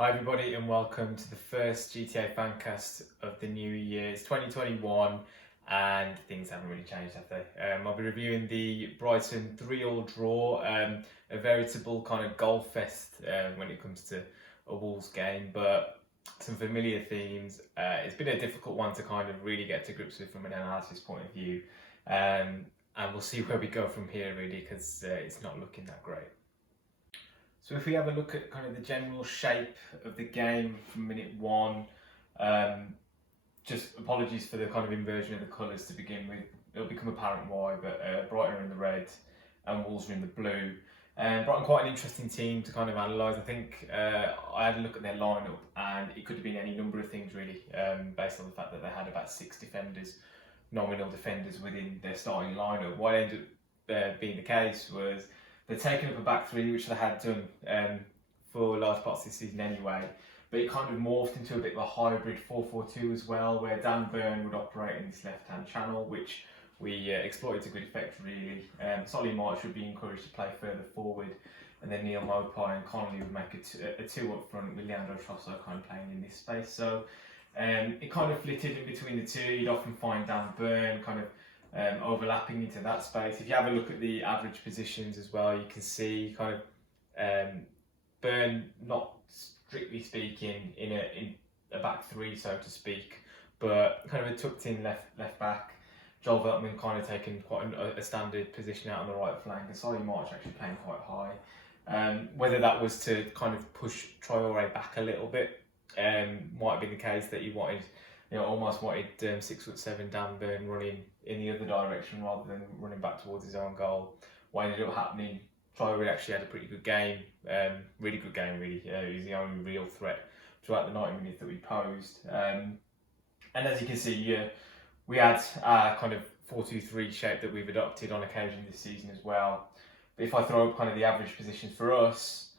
Hi everybody and welcome to the first GTA Fancast of the new year. It's 2021 and things haven't really changed, have they? I'll be reviewing the Brighton 3-3 draw, a veritable kind of goal fest when it comes to a Wolves game, but some familiar themes. It's been a difficult one to kind of really get to grips with from an analysis point of view, and we'll see where we go from here really, because it's not looking that great. So if we have a look at kind of the general shape of the game from minute one, just apologies for the kind of inversion of the colours to begin with. It'll become apparent why, but Brighton are in the red and Wolves are in the blue. Brighton quite an interesting team to kind of analyse. I think I had a look at their lineup and it could have been any number of things really, based on the fact that they had about 6 defenders, nominal defenders within their starting lineup. What ended up being the case was they're taking up a back three, which they had done for large parts of this season anyway, but it kind of morphed into a bit of a hybrid 4-4-2 as well, where Dan Burn would operate in this left-hand channel, which we exploited to good effect really. Solly March would be encouraged to play further forward, and then Neil Mopai and Connolly would make a two up front with Leandro Trossard kind of playing in this space. So it kind of flitted in between the two. You'd often find Dan Burn kind of overlapping into that space. If you have a look at the average positions as well, you can see kind of Burn, not strictly speaking in a back three, so to speak, but kind of a tucked in left back. Joel Veltman kind of taking quite a standard position out on the right flank, and Solly March actually playing quite high. Whether that was to kind of push Traore back a little bit, might have been the case that he wanted, almost wanted 6'7" Dan Burn running in the other direction rather than running back towards his own goal. What ended up happening, Traore actually had a pretty good game, really good game really. He was the only real threat throughout the 90 minutes that we posed. And as you can see, we had a kind of 4-2-3 shape that we've adopted on occasion this season as well. But if I throw up kind of the average positions for us,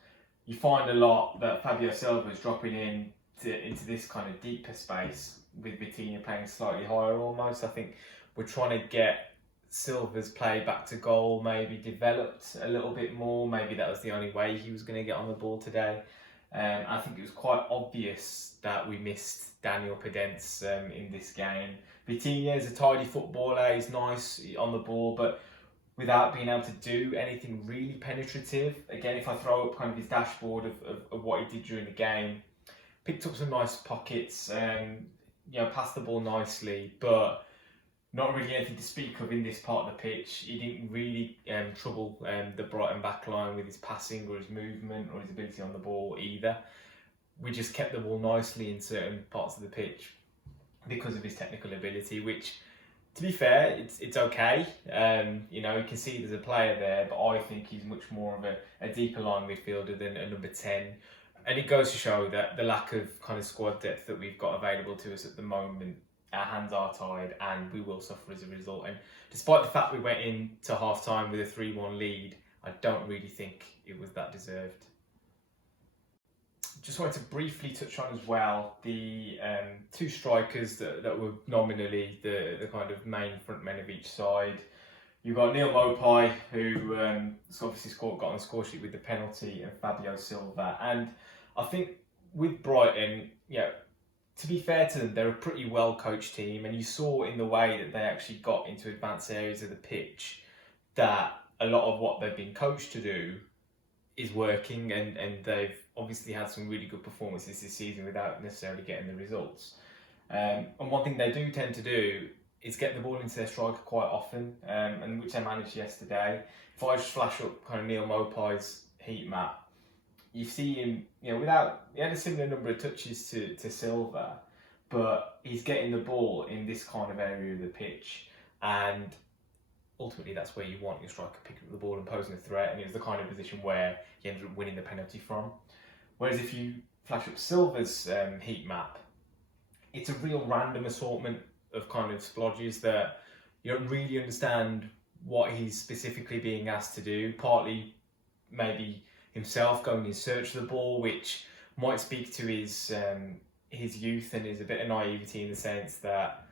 you find a lot that Fabio Silva is dropping into this kind of deeper space, with Vitinha playing slightly higher almost. I think we're trying to get Silva's play back to goal maybe developed a little bit more. Maybe that was the only way he was going to get on the ball today. I think it was quite obvious that we missed Daniel Podence in this game. Vitinha is a tidy footballer, he's nice on the ball, but without being able to do anything really penetrative. Again, if I throw up kind of his dashboard of what he did during the game, picked up some nice pockets, passed the ball nicely, but not really anything to speak of in this part of the pitch. He didn't really trouble the Brighton backline with his passing or his movement or his ability on the ball either. We just kept the ball nicely in certain parts of the pitch because of his technical ability, which, to be fair, it's okay. You can see there's a player there, but I think he's much more of a deeper line midfielder than a number 10. And it goes to show that the lack of kind of squad depth that we've got available to us at the moment, our hands are tied and we will suffer as a result. And despite the fact we went into half time with a 3-1 lead, I don't really think it was that deserved. Just wanted to briefly touch on as well the two strikers that were nominally the kind of main front men of each side. You've got Neil Mopai, who obviously got on the score sheet with the penalty, and Fabio Silva. And I think with Brighton, to be fair to them, they're a pretty well coached team, and you saw in the way that they actually got into advanced areas of the pitch that a lot of what they've been coached to do is working, and they've obviously had some really good performances this season without necessarily getting the results. And one thing they do tend to do is get the ball into their striker quite often, and which they managed yesterday. If I just flash up kind of Neil Mopai's heat map, you see him, he had a similar number of touches to Silva, but he's getting the ball in this kind of area of the pitch, and ultimately that's where you want your striker picking up the ball and posing a threat, and it's the kind of position where he ended up winning the penalty from. Whereas if you flash up Silva's heat map, it's a real random assortment of kind of splodges that you don't really understand what he's specifically being asked to do. Partly maybe himself going in search of the ball, which might speak to his youth and his a bit of naivety in the sense that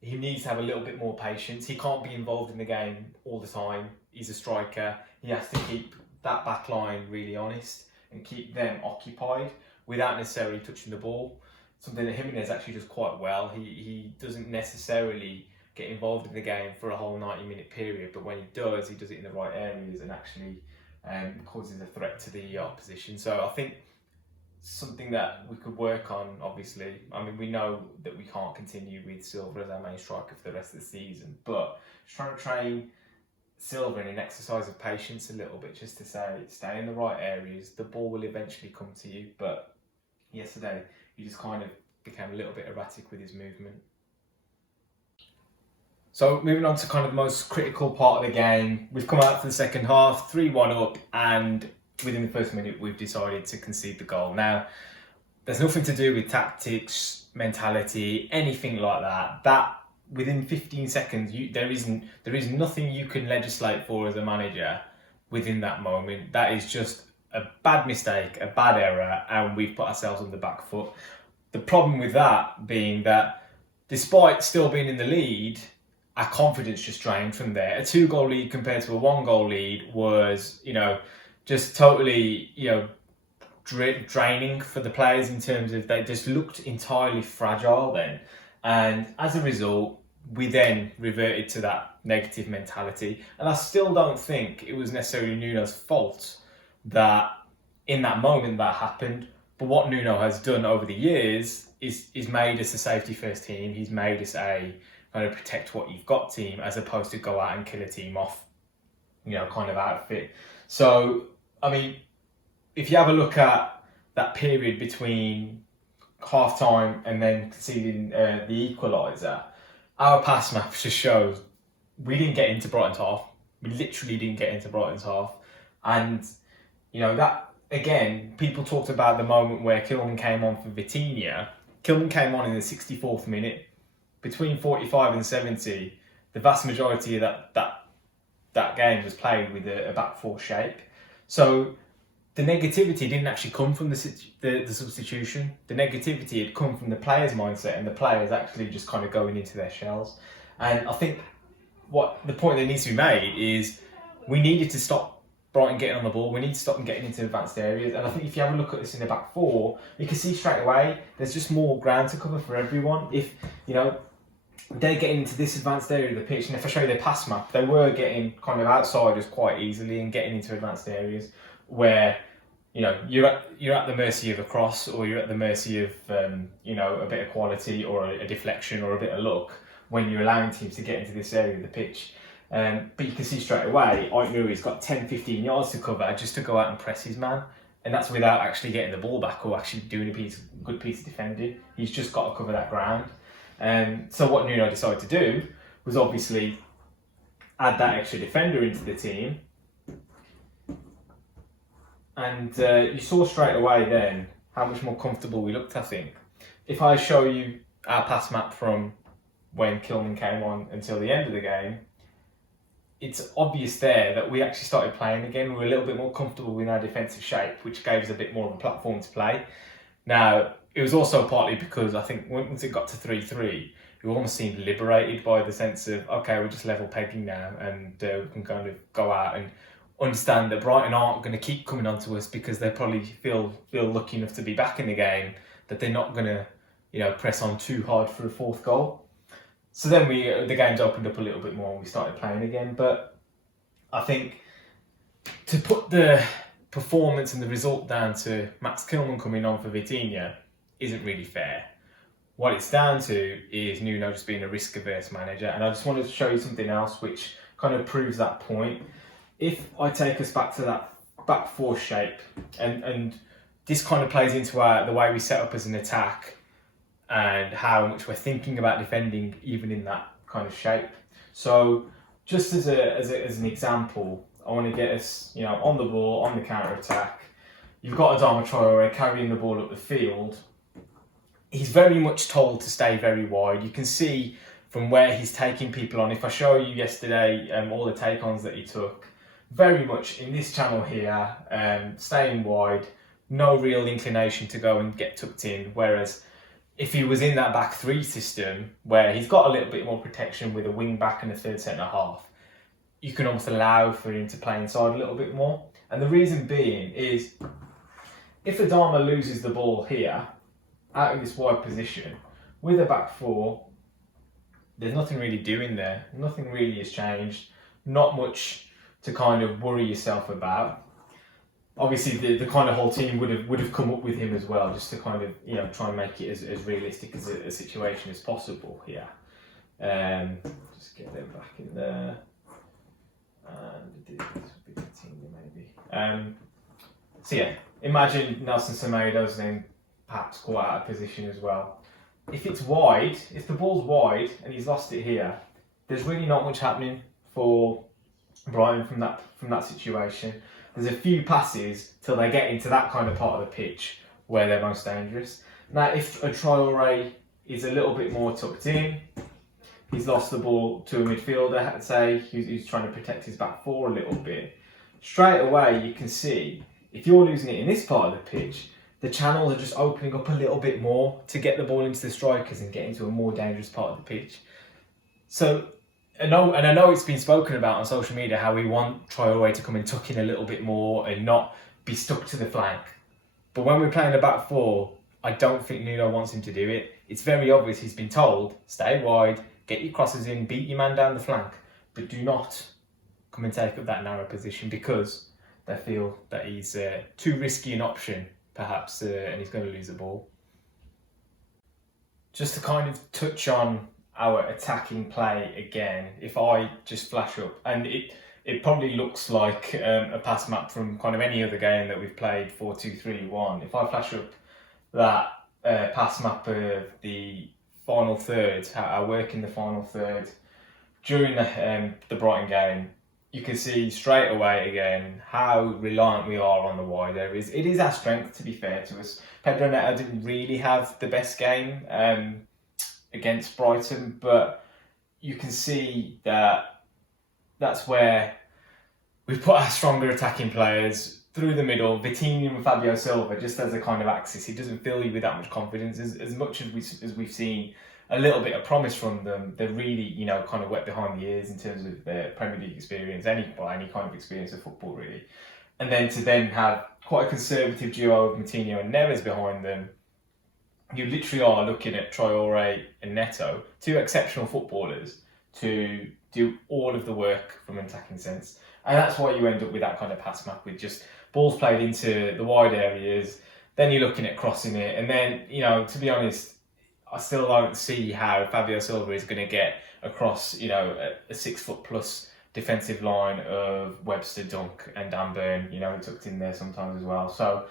he needs to have a little bit more patience. He can't be involved in the game all the time. He's a striker. He has to keep that back line really honest and keep them occupied without necessarily touching the ball. Something that Jimenez actually does quite well. He doesn't necessarily get involved in the game for a whole 90-minute period, but when he does it in the right areas and actually causes a threat to the opposition. So I think something that we could work on, obviously. I mean, we know that we can't continue with Silva as our main striker for the rest of the season, but just trying to train Silva in an exercise of patience a little bit, just to say, stay in the right areas, the ball will eventually come to you. But yesterday, he just kind of became a little bit erratic with his movement. So moving on to kind of the most critical part of the game, we've come out for the second half, 3-1 up, and within the first minute we've decided to concede the goal. Now, there's nothing to do with tactics, mentality, anything like that. That within 15 seconds, there is nothing you can legislate for as a manager within that moment. That is just a bad mistake, a bad error, and we've put ourselves on the back foot. The problem with that being that despite still being in the lead, our confidence just drained from there. A 2-goal lead compared to a 1-goal lead was, just totally, draining for the players in terms of they just looked entirely fragile then. And as a result, we then reverted to that negative mentality. And I still don't think it was necessarily Nuno's fault that in that moment that happened. But what Nuno has done over the years is made us a safety first team. He's made us a kind of protect what you've got team, as opposed to go out and kill a team off, kind of outfit. So, I mean, if you have a look at that period between half time and then conceding the equaliser, our pass map just shows we didn't get into Brighton's half. We literally didn't get into Brighton's half. And, that, again, people talked about the moment where Kilman came on for Vitinha. Kilman came on in the 64th minute. Between 45 and 70, the vast majority of that game was played with a back four shape. So the negativity didn't actually come from the substitution. The negativity had come from the players' mindset and the players actually just kind of going into their shells. And I think what the point that needs to be made is we needed to stop Brighton getting on the ball. We need to stop them getting into advanced areas. And I think if you have a look at this in the back four, you can see straight away there's just more ground to cover for everyone. If, they're getting into this advanced area of the pitch, and if I show you their pass map, they were getting kind of outsiders quite easily and getting into advanced areas where, you're at the mercy of a cross, or you're at the mercy of, a bit of quality or a deflection or a bit of luck when you're allowing teams to get into this area of the pitch. But you can see straight away, Nuno's got 10-15 yards to cover just to go out and press his man. And that's without actually getting the ball back or actually doing a good piece of defending. He's just got to cover that ground. So what Nuno decided to do was obviously add that extra defender into the team. And you saw straight away then how much more comfortable we looked, I think. If I show you our pass map from when Kilman came on until the end of the game, it's obvious there that we actually started playing again. We were a little bit more comfortable with our defensive shape, which gave us a bit more of a platform to play. Now, it was also partly because I think once it got to 3-3, we almost seemed liberated by the sense of, okay, we're just level pegging now, and we can kind of go out and understand that Brighton aren't going to keep coming onto us because they probably feel lucky enough to be back in the game, that they're not going to, press on too hard for a fourth goal. So then the game's opened up a little bit more and we started playing again. But I think to put the performance and the result down to Max Kilman coming on for Vitinha isn't really fair. What it's down to is Nuno just being a risk-averse manager. And I just wanted to show you something else which kind of proves that point. If I take us back to that back four shape, and this kind of plays into the way we set up as an attack and how much we're thinking about defending even in that kind of shape. So just as an example, I want to get us on the ball, on the counter-attack. You've got Adama Traore carrying the ball up the field. He's very much told to stay very wide. You can see from where he's taking people on. If I show you yesterday all the take-ons that he took, very much in this channel here, staying wide, no real inclination to go and get tucked in. Whereas if he was in that back three system, where he's got a little bit more protection with a wing back and a third centre half, you can almost allow for him to play inside a little bit more. And the reason being is if Adama loses the ball here, out of this wide position, with a back four, there's nothing really doing there. Nothing really has changed. Not much to kind of worry yourself about. Obviously, the kind of whole team would have come up with him as well, just to kind of try and make it as realistic as a situation as possible here. Just get them back in there, and this would be Coutinho maybe. So yeah, imagine Nelson Semedo's then perhaps quite out of position as well. If it's wide, if the ball's wide and he's lost it here, there's really not much happening for Brighton from that situation. There's a few passes till they get into that kind of part of the pitch where they're most dangerous. Now, if a Traoré is a little bit more tucked in, he's lost the ball to a midfielder, I'd say, who's trying to protect his back four a little bit. Straight away, you can see, if you're losing it in this part of the pitch, the channels are just opening up a little bit more to get the ball into the strikers and get into a more dangerous part of the pitch. So, I know it's been spoken about on social media how we want Traoré to come and tuck in a little bit more and not be stuck to the flank. But when we're playing the back four, I don't think Nuno wants him to do it. It's very obvious he's been told, stay wide, get your crosses in, beat your man down the flank, but do not come and take up that narrow position because they feel that he's too risky an option, perhaps, and he's going to lose the ball. Just to kind of touch on our attacking play again, if I just flash up, and it probably looks like a pass map from kind of any other game that we've played 4-2-3-1. If I flash up that pass map of the final third, how I work in the final third during the Brighton game, you can see straight away again how reliant we are on the wide areas. It is our strength, to be fair to us. Pedro Neto didn't really have the best game against Brighton, but you can see that that's where we've put our stronger attacking players through the middle. Vitinha and Fabio Silva just as a kind of axis. He doesn't fill you with that much confidence. As much as we've seen a little bit of promise from them, they're really kind of wet behind the ears in terms of their Premier League experience, any kind of experience of football really. And then to then have quite a conservative duo of Coutinho and Neves behind them, you literally are looking at Traoré and Neto, two exceptional footballers, to do all of the work from an attacking sense. And that's why you end up with that kind of pass map with just balls played into the wide areas, then you're looking at crossing it, and then, to be honest, I still don't see how Fabio Silva is going to get across, a 6 foot plus defensive line of Webster, Dunk and Dan Burn, tucked in there sometimes as well. So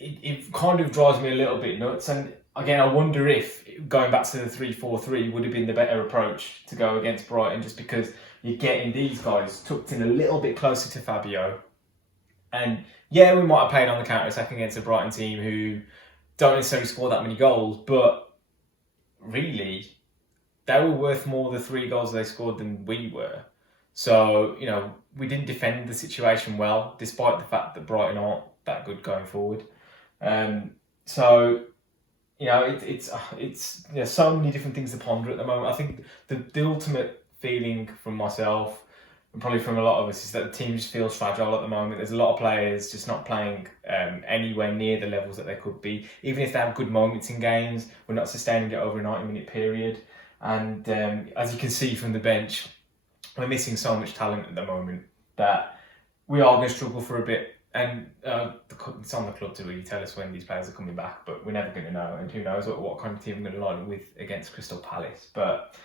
it kind of drives me a little bit nuts. And again, I wonder if going back to the 3-4-3 would have been the better approach to go against Brighton, just because you're getting these guys tucked in a little bit closer to Fabio. And yeah, we might have played on the counter-attack against a Brighton team who don't necessarily score that many goals, but really, they were worth more the 3 goals they scored than we were. So, we didn't defend the situation well, despite the fact that Brighton aren't that good going forward. So, it's there's so many different things to ponder at the moment. I think the ultimate feeling from myself, and probably from a lot of us, is that the team just feels fragile at the moment. There's a lot of players just not playing anywhere near the levels that they could be. Even if they have good moments in games, we're not sustaining it over a 90-minute period. And as you can see from the bench, we're missing so much talent at the moment that we are going to struggle for a bit. And it's on the club to really tell us when these players are coming back, but we're never going to know. And who knows what kind of team we're going to line up with against Crystal Palace. But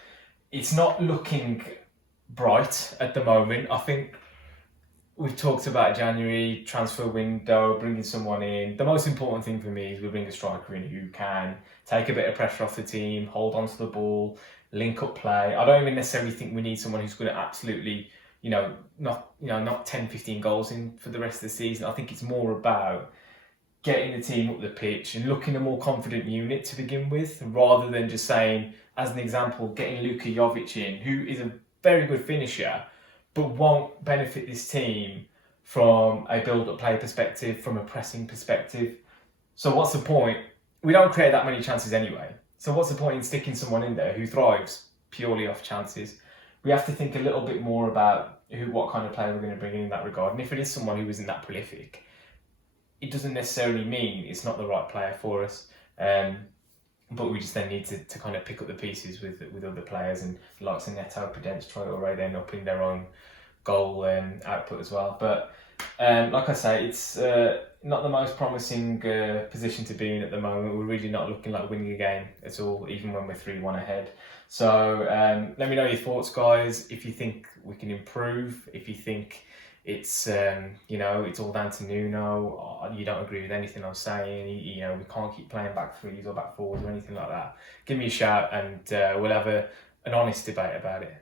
it's not looking bright at the moment. I think we've talked about January transfer window, bringing someone in. The most important thing for me is we bring a striker in who can take a bit of pressure off the team, hold on to the ball, link up play. I don't even necessarily think we need someone who's going to absolutely, not 10, 15 goals in for the rest of the season. I think it's more about getting the team up the pitch and looking a more confident unit to begin with, rather than just saying, as an example, getting Luka Jovic in, who is a very good finisher, but won't benefit this team from a build-up play perspective, from a pressing perspective. So what's the point? We don't create that many chances anyway. So what's the point in sticking someone in there who thrives purely off chances? We have to think a little bit more about what kind of player we're going to bring in that regard. And if it is someone who isn't that prolific, it doesn't necessarily mean it's not the right player for us. But we just then need to kind of pick up the pieces with other players, and like Neto, Prudence, Traore, then upping their own goal output as well. But like I say, it's not the most promising position to be in at the moment. We're really not looking like winning a game at all, even when we're 3-1 ahead. So let me know your thoughts, guys. If you think we can improve, if you think it's it's all down to Nuno, you don't agree with anything I'm saying, we can't keep playing back threes or back fours or anything like that, give me a shout, and we'll have an honest debate about it.